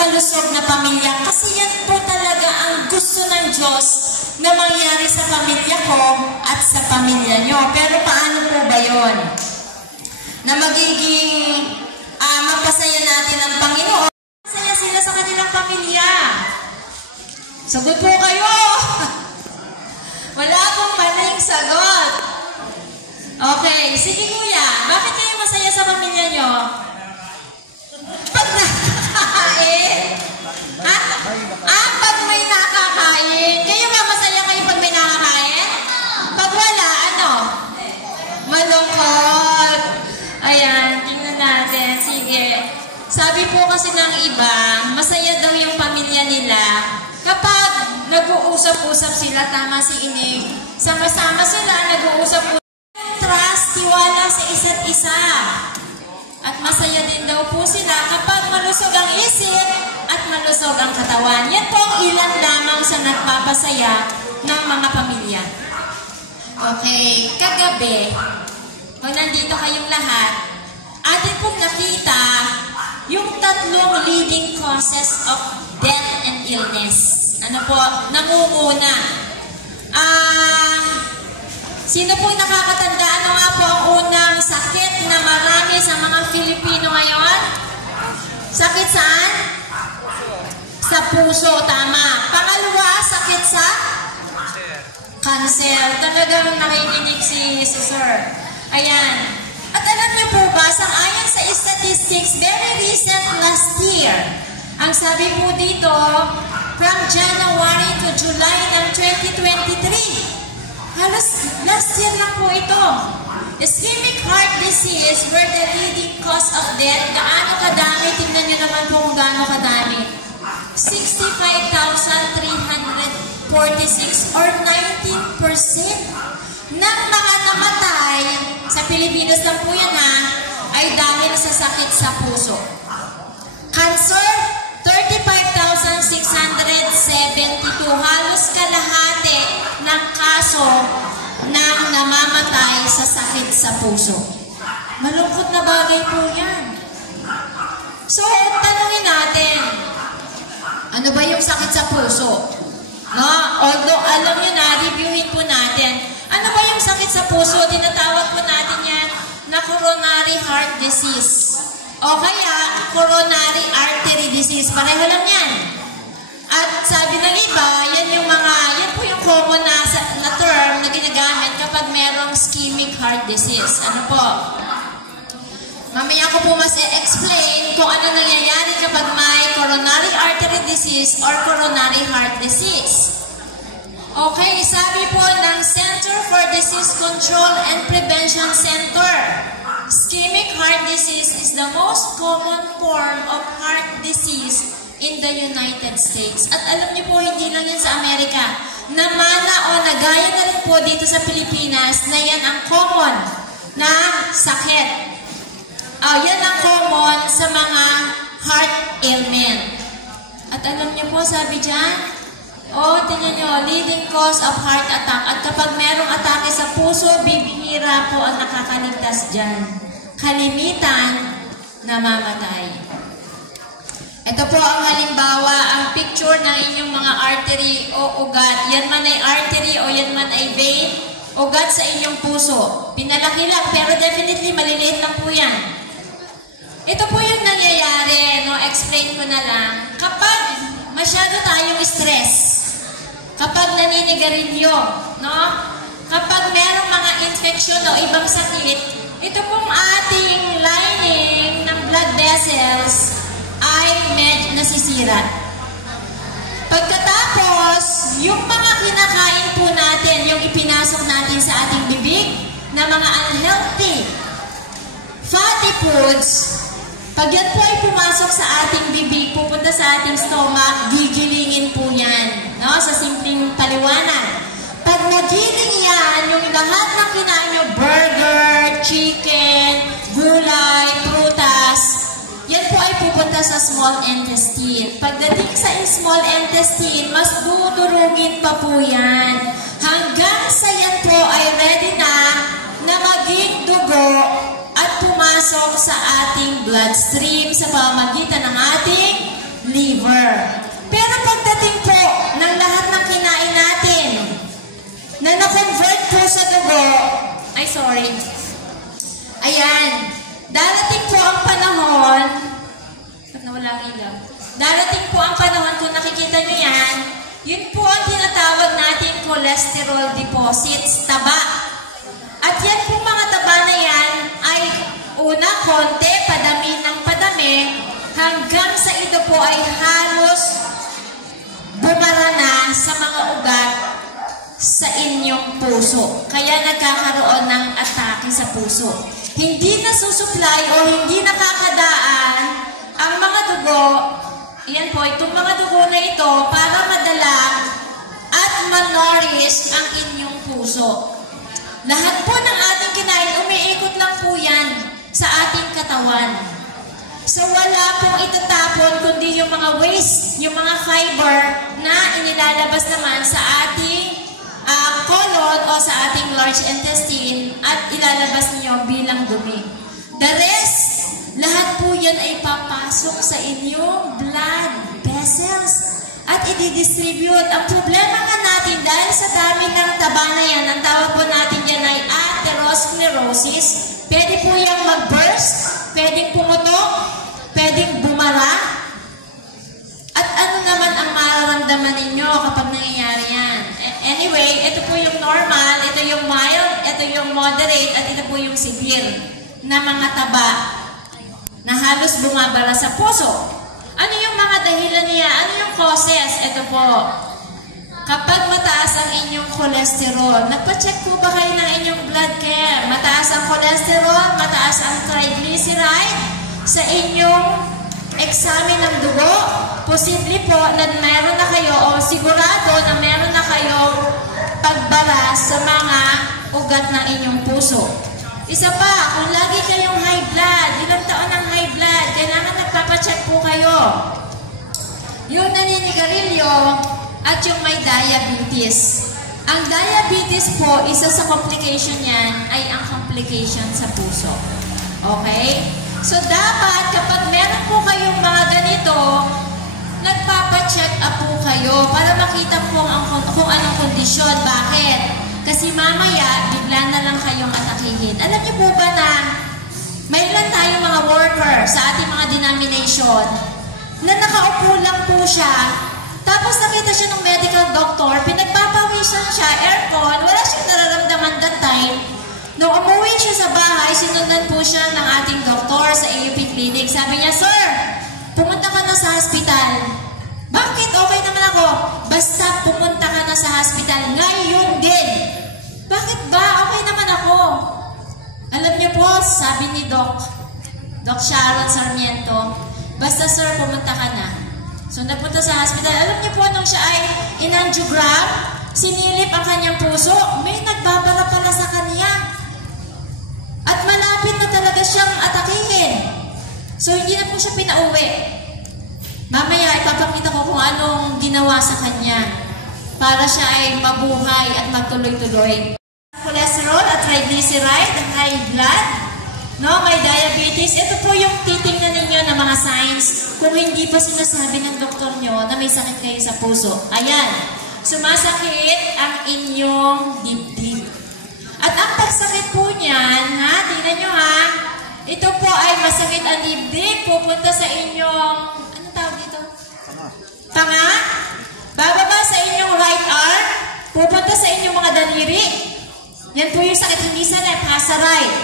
malusog na pamilya. Kasi yan po talaga ang gusto ng Diyos na mangyari sa pamilya ko at sa pamilya nyo. Pero paano po ba yun? Na magiging mapasaya natin ang Panginoon. Masaya sila sa kanilang pamilya. Sagot po kayo. Wala pong maling sagot. Okay, sige kuya. Bakit kayo masaya sa pamilya nyo? Pag nakakain? Ha? Pag may nakakain. Kayo ba masaya kayo pag may nakakain? Pag wala, ano? Malungkot. Ayan, tingnan natin. Sige. Sabi po kasi ng iba, masaya daw yung pamilya nila kapag nag-uusap-usap sila, tama si Ining. Sama-sama sila, nag-uusap-usap. Trust, tiwala sa isa't isa. At masaya din daw po sila kapag malusog ang isip at malusog ang katawan. Yan po ang ilan lamang sa nagpapasaya ng mga pamilya. Okay, kagabi, pag nandito kayong lahat, atin pong nakita yung tatlong leading causes of death and illness. Ano po? Nangunguna. Sino po nakakatanda? Ano nga po ang unang sakit na marami sa mga Filipino ngayon? Sakit saan? Sa puso, tama. Pangalawa, sakit sa? Cancer. Talagang nakikinig si Sir. Ayan. At alam niyo po ba, ayon sa statistics, very recent last year, ang sabi po dito, from January to July ng 2023, halos last year lang po ito. Ischemic heart disease were the leading cause of death. Gaano kadami? Tingnan nyo naman po kung gaano kadami. 65,346 or 19% ng mga namatay sa Pilipinas lang po yan ay dahil sa sakit sa puso. Cancer, 35,672. Halos kalahati ng kaso ng namamatay sa sakit sa puso. Malungkot na bagay po yan. So, tanungin natin, ano ba yung sakit sa puso? No? Although, alam nyo na, reviewin po natin. Ano ba yung sakit sa puso? Tinatawag po natin yan na coronary heart disease. O kaya, coronary artery disease. Pareho lang yan. At sabi ng iba, yan po yung common na term na ginagamit kapag merong ischemic heart disease. Ano po? Mamaya ko po mas i-explain kung ano nangyayari kapag may coronary artery disease or coronary heart disease. Okay, sabi po ng Center for Disease Control and Prevention Center, ischemic heart disease is the most common form of heart disease in the United States. At alam niyo po, hindi lang yan sa Amerika. Namana o nagaya na rin po dito sa Pilipinas na yan ang common na sakit. Yan ang common sa mga heart ailment. At alam niyo po, sabi dyan, tingnan nyo, leading cause of heart attack. At kapag merong atake sa puso, bibihira po ang nakakaligtas dyan. Kalimitan, namamatay. Ito po ang halimbawa, ang picture ng inyong mga artery o ugat. Yan man ay artery o yan man ay vein, ugat sa inyong puso. Pinalaki lang, pero definitely maliliit lang po yan. Ito po yung nangyayari, explain ko na lang. Kapag masyado tayong stress, kapag naninigarilyo, kapag merong mga infection o ibang sakit, ito pong ating lining ng blood vessels ay nasisira. Pagkatapos, yung mga kinakain po natin, yung ipinasok natin sa ating bibig na mga unhealthy fatty foods, pag yan po ay pumasok sa ating bibig, pupunta sa ating stomach, gigilingin po yan. Sa simpleng paliwanag. Pag nagiling yan, yung lahat ng kinain nyo, burger, chicken, gulay, prutas, yan po ay pupunta sa small intestine. Pagdating sa small intestine, mas dudurugin pa po yan. Hanggang sa yan po ay ready na maging dugo at pumasok sa ating bloodstream sa pamamagitan ng ating liver. Pero pagdating po ng lahat ng kinain natin na na-convert po sa dugo, ayan, darating po ang panahon, darating po ang panahon kung nakikita nyo yan, yun po ang tinatawag natin cholesterol deposits, taba. At yan po mga taba na yan ay una, konti, padami ng padami, hanggang sa ito po ay halos bumara na sa mga ugat sa inyong puso. Kaya nagkakaroon ng atake sa puso. Hindi nasusupply o hindi nakakadaan ang mga dugo, yan po, itong mga dugo na ito para madala at manorish ang inyong puso. Lahat po ng ating kinain, umiikot lang po yan sa ating katawan. So wala pong itatapon kundi yung mga waste, yung mga fiber na inilalabas naman sa ating colon o sa ating large intestine at ilalabas niyo bilang dumi. The rest, lahat po yan ay papasok sa inyong blood vessels at i-distribute. Ang problema nga natin dahil sa dami ng taba na yan, ang tawag po natin yan ay atherosclerosis. Pwede po yung mag-burst, pwedeng pumutok, pwedeng bumara. At ano naman ang mararamdaman ninyo kapag nangyayari yan? Anyway, ito po yung normal, ito yung mild, ito yung moderate, at ito po yung severe na mga taba na halos bumabara sa puso. Ano yung mga dahilan niya? Ano yung causes? Ito po. Kapag mataas ang inyong cholesterol, nagpa-check po ba kayo ng inyong blood care? Mataas ang cholesterol, mataas ang triglyceride sa inyong examen ng dugo? Posible po na meron na kayo o sigurado na meron na kayong pagbara sa mga ugat ng inyong puso. Isa pa, kung lagi kayong high blood, ilang taon ang high blood, kailangan nagpapacheck po kayo. Yung naninigarilyo at yung may diabetes. Ang diabetes po, isa sa complication yan ay ang complication sa puso. Okay? So dapat kapag meron po kayong mga ganito, nagpapacheck up po kayo para makita po kung anong kondisyon. Bakit? Kasi mamaya, bigla na lang kayong atakihin. Alam niyo po ba na mayroon tayong mga worker sa ating mga denomination na nakaupo lang po siya, tapos nakita siya ng medical doctor, pinagpapawisan siya, aircon, wala siyang nararamdaman that time. Nung umuwi siya sa bahay, sinundan po siya ng ating doktor sa AUP Clinic. Sabi niya, "Sir, pumunta ka na sa hospital." "Bakit? Okay naman ako." "Basta pumunta ka na sa hospital ngayon din." "Bakit ba? Okay naman ako." Alam niyo po, sabi ni Doc Sharon Sarmiento, "Basta sir, pumunta ka na." So napunta sa hospital. Alam niyo po, nung siya ay in-angiogram, sinilip ang kanyang puso, may nagbabara pala sa kanya. At malapit na talaga siyang atakihin. So hindi na po siya pinauwi. Mamaya ipapakita ko kung anong ginawa sa kanya para siya ay mabuhay at magtuloy-tuloy. Cholesterol at triglyceride, high blood, no, may diabetes. Ito po yung titingnan ninyo na mga signs kung hindi pa sinasabi ng doktor nyo na may sakit kayo sa puso. Ayan, sumasakit ang inyong dibdib. At ang pagsakit po niyan, ha, tingnan nyo ha, ito po ay masakit ang dibdib, pupunta sa inyong, anong tawag dito? Panga. Bababa sa inyong right arm, pupunta sa inyong mga daliri. Yan po yung sakit, hindi sa left, ha, sa right.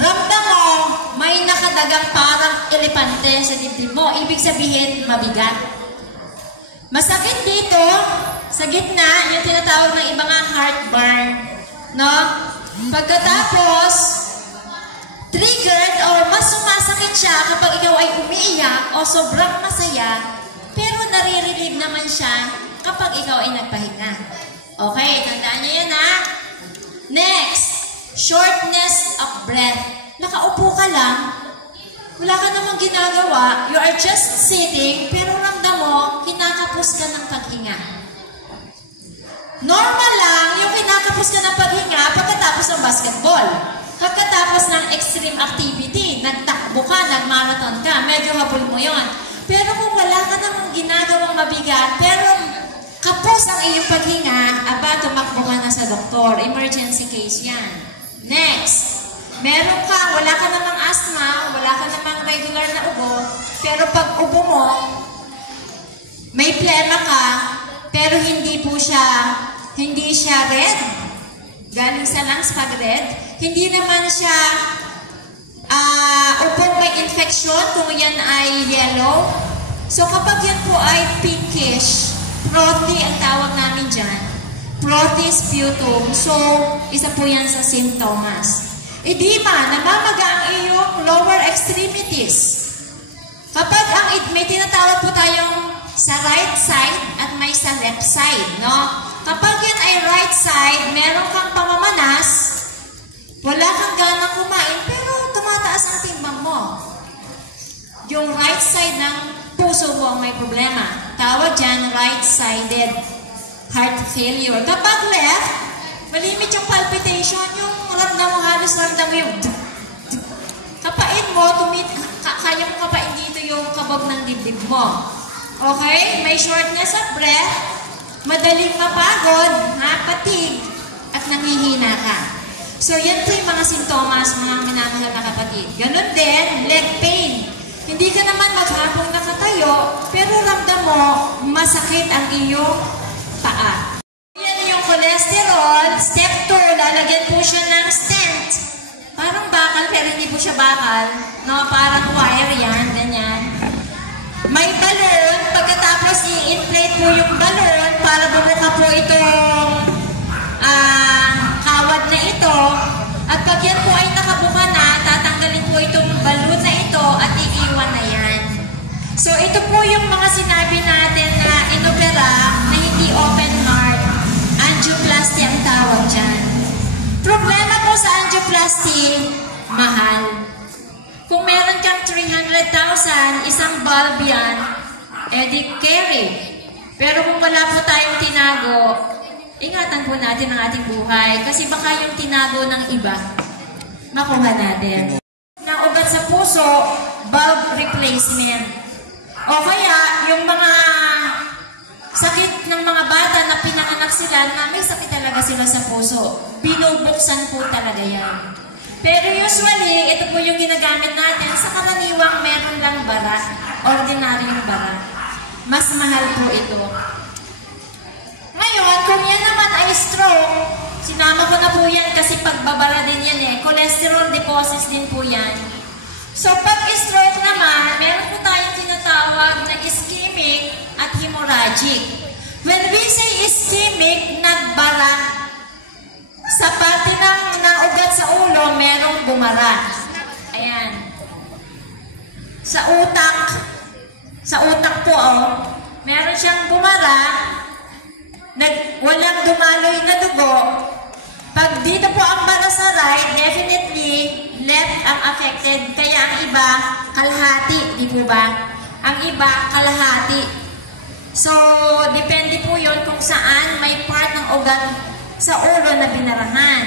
Ramdam mo, may nakadagang parang elepante sa dibdib mo. Ibig sabihin, mabigat. Masakit dito, sa gitna, yung tinatawag ng iba nga heartburn. No? Pagkatapos, triggered or mas sumasakit siya kapag ikaw ay umiiyak o sobrang masaya, pero nare-relieve naman siya kapag ikaw ay nagpahinga. Okay, tandaan niyo yan ha. Next, shortness of breath. Nakaupo ka lang, wala ka namang ginagawa, you are just sitting, pero ramdam mo, kinakapos ka ng paghinga. Normal lang yung kinakapos ka ng paghinga pagkatapos ng basketball. Pagkatapos ng extreme activity, nagtakbo ka, nagmarathon ka, medyo habol mo yon. Pero kung wala ka namang ginagawang mabigat, pero kapos ang iyong paghinga, aba, tumakbo ka na sa doktor. Emergency case yan. Next, wala ka namang asthma, wala ka namang regular na ubo, pero pag ubo mo, may plema ka, pero hindi siya red. Galing sa lungs pag red. Hindi naman siya upong may infection kung yan ay yellow. So kapag yan po ay pinkish, frothy ang tawag namin dyan. Frothy sputum. So, isa po yan sa symptoms. Edema, namamaga ang iyong lower extremities. Kapag may tinatawag po tayong sa right side at may sa left side, no? Kapag yan ay right side, meron kang pamamanas, wala kang ganang kumain, pero tumataas ang timbang mo. Yung right side ng puso mo ang may problema. Tawag dyan, right-sided heart failure. Kapag left, malimit yung palpitation, yung ramdam mo, halos ramdam mo yung kapain mo, kaya mo kapain dito yung kabog ng dibdib mo. Okay? May shortness of breath, madaling mapagod, patig, at nanghihina ka. So, yan po yung mga sintomas, mga minamahal na kapatid. Ganun din, leg pain. Hindi ka naman maghapong nakatayo, pero ramdam mo, masakit ang iyong paa. Yan yung cholesterol. Step 2, lalagyan po siya ng stent. Parang bakal, pero hindi po siya bakal. No? Parang wire yan, ganyan. May balon. Pagkatapos i-inflate po yung balon para bumuka po itong kawad na ito. At pag yan po ay nakabuka na, tatanggalin po itong balon na ito at iiwan na yan. So ito po yung mga sinabi natin na inopera na hindi open heart. Angioplasty ang tawag dyan. Problema po sa angioplasty, mahal. Kung meron kang 300,000, isang bulb yan, edi carry. Pero kung wala po tayong tinago, ingatan po natin ang ating buhay. Kasi baka yung tinago ng iba, makuha natin. Ng ugat sa puso, bulb replacement. O kaya, yung mga sakit ng mga bata na pinanganak sila, na may sakit talaga sila sa puso. Binubuksan po talaga yan. Pero usually, ito po yung ginagamit natin. Sa karaniwang meron lang bara. Ordinaryong bara. Mas mahal po ito. Ngayon, kung yan naman ay stroke, sinama ko na po yan kasi pagbabara din yan eh. Cholesterol deposits din po yan. So, pag stroke naman, meron po tayong tinatawag na ischemic at hemorrhagic. When we say ischemic, nagbara. Sa parte ng ugat sa ulo, merong bumara. Ayan. Sa utak po, meron siyang bumara, walang dumaloy na dugo. Pag dito po ang bara sa right, definitely left ang affected. Kaya ang iba, kalahati, di po ba? Ang iba, kalahati. So, depende po yon kung saan may part ng ugat sa ulo na binarahan.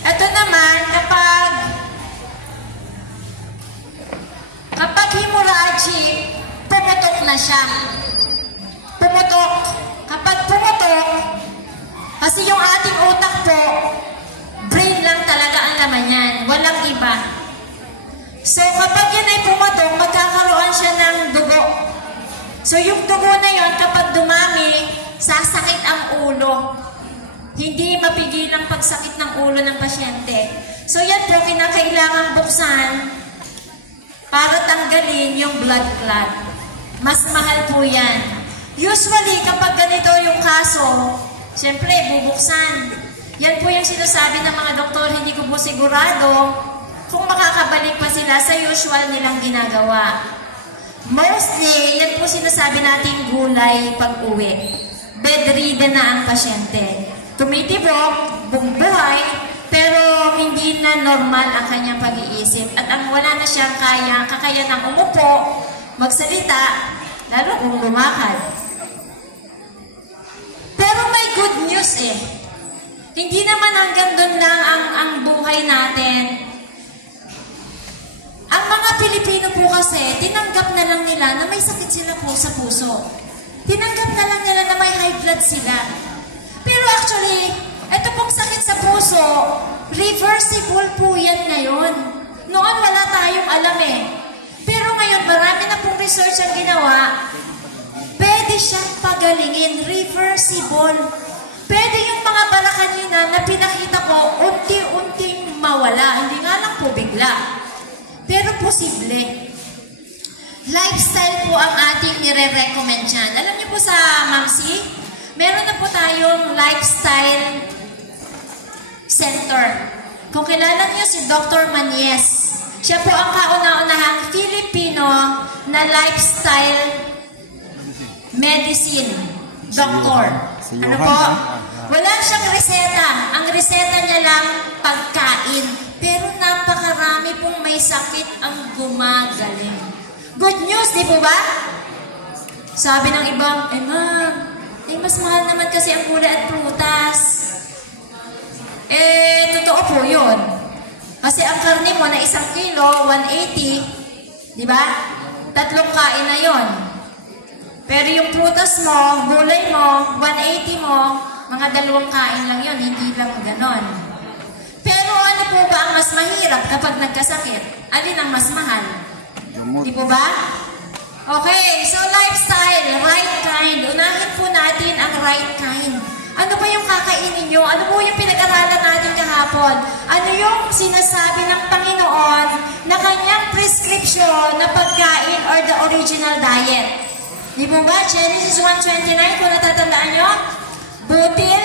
Ito naman, kapag hemorrhagic, pumutok na siya. Pumutok. Kapag pumutok, kasi yung ating utak po, brain lang talaga ang laman yan. Walang iba. So, kapag yan ay pumutok, magkakaroon siya ng dugo. So, yung dugo na yon kapag dumami, sasakit ang ulo. Hindi mapigil ang pagsakit ng ulo ng pasyente. So, yan po, kinakailangang buksan para tanggalin yung blood clot. Mas mahal po yan. Usually, kapag ganito yung kaso, siyempre, bubuksan. Yan po yung sinasabi ng mga doktor, hindi ko po sigurado kung makakabalik pa sila sa usual nilang ginagawa. Mostly, yan po sinasabi natin gulay pag-uwi. Bedridden na ang pasyente. Tumitibok, bumubuhay, pero hindi na normal ang kanyang pag-iisip. At ang wala na siyang kakayanang umupo, magsalita, lalo kung lumakad. Pero may good news eh. Hindi naman hanggang doon lang ang buhay natin. Ang mga Pilipino po kasi tinanggap na lang nila na may sakit sila po sa puso. Tinanggap na lang nila na may high blood sila. Pero actually, ito pong sakit sa puso, reversible po yan ngayon. Noon wala tayong alam eh. Pero ngayon, marami na pong research ang ginawa. Pwede siyang pagalingin, reversible. Pwede yung mga bala kanina na pinakita ko, unti-unting mawala. Hindi nga lang po bigla. Pero posible. Lifestyle po ang ating nire-recommend dyan. Alam niyo po sa Mamsi, meron na po tayong lifestyle center. Kung kilala niyo si Dr. Manies, siya po ang kauna-unahang Filipino na lifestyle medicine doctor. Ano po? Wala siyang reseta. Ang reseta niya lang pagkain. Pero napakarami pong may sakit ang gumagaling. Good news, di po ba? Sabi ng ibang, ma'am, mas mahal naman kasi ang gulay at prutas. Totoo po yun. Kasi ang karne mo na 1 kilo, 180, di ba? 3 kain na yon. Pero yung prutas mo, gulay mo, 180 mo, mga 2 kain lang yon, hindi lang ganon. Pero ano po ba ang mas mahirap kapag nagkasakit? Alin ang mas mahal? Di po ba? Okay, so lifestyle, right kind. Unahin po natin ang right kind. Ano ba yung kakainin nyo? Ano po yung pinag-aralan natin kahapon? Ano yung sinasabi ng Panginoon na kanyang prescription na pagkain or the original diet? Di po ba? Genesis 1:29, kung natatandaan nyo? Butil,